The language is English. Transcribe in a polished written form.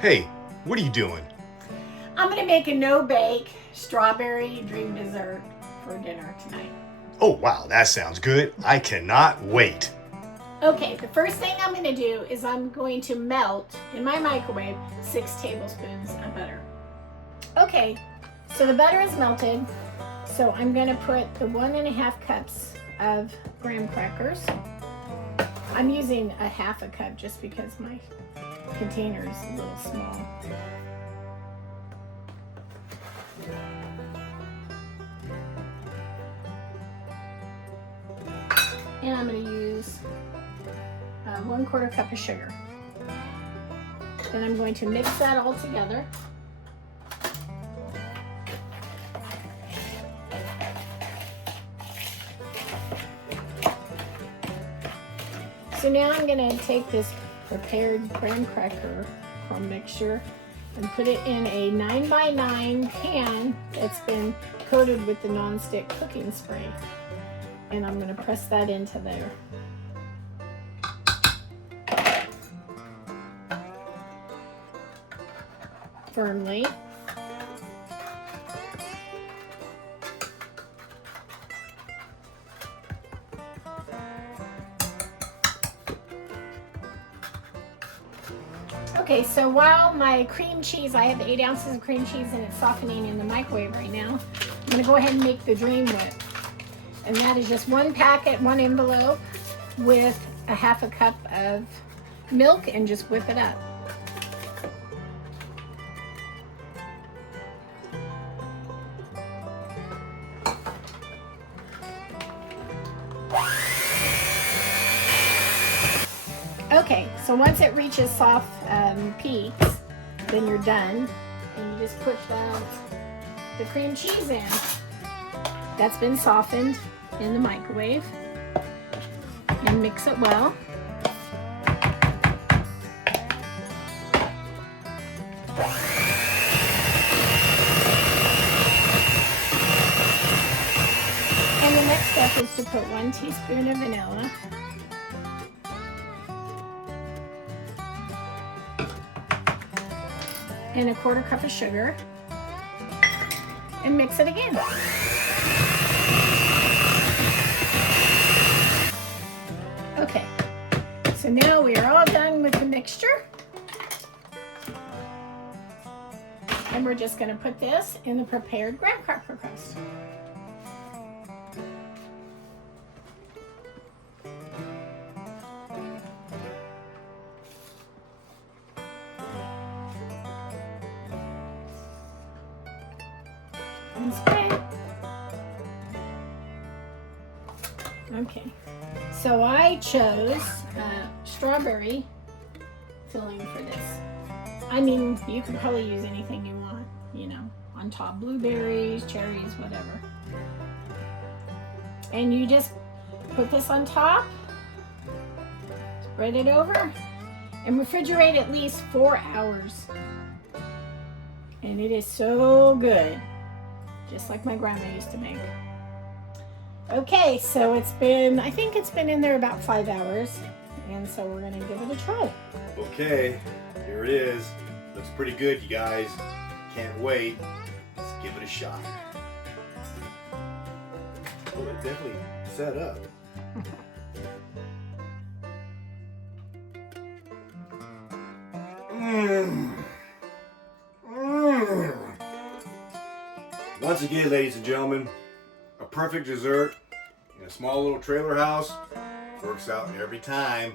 Hey, what are you doing? I'm gonna make a no-bake strawberry dream dessert for dinner tonight. Oh wow, that sounds good. I cannot wait. Okay, the first thing I'm gonna do is I'm going to melt in my microwave 6 tablespoons of butter. Okay, so the butter is melted. So I'm gonna put the 1.5 cups of graham crackers. I'm using a 1/2 cup just because my container is a little small. And I'm going to use 1/4 cup of sugar. Then I'm going to mix that all together. So now I'm going to take this prepared graham cracker crumb mixture and put it in a 9x9 pan that's been coated with the non-stick cooking spray. And I'm going to press that into there. Firmly. Okay, so while my cream cheese, I have 8 ounces of cream cheese and it's softening in the microwave right now, I'm going to go ahead and make the dream whip. And that is just 1 packet, 1 envelope with a 1/2 cup of milk, and just whip it up. Okay, so once it reaches soft peaks, then you're done. And you just put the cream cheese in. That's been softened in the microwave. And mix it well. And the next step is to put 1 teaspoon of vanilla. And a 1/4 cup of sugar. And mix it again. Okay, so now we are all done with the mixture. And we're just going to put this in the prepared graham cracker crust. And spread. Okay. So I chose strawberry filling for this. I mean, you can probably use anything you want, you know, on top, blueberries, cherries, whatever. And you just put this on top, spread it over, and refrigerate at least 4 hours. And it is so good, just like my grandma used to make. Okay, so I think it's been in there about 5 hours, and so we're gonna give it a try. Okay, here it is. Looks pretty good, you guys. Can't wait. Let's give it a shot. Oh, it definitely set up. Once again, ladies and gentlemen, a perfect dessert in a small little trailer house works out every time.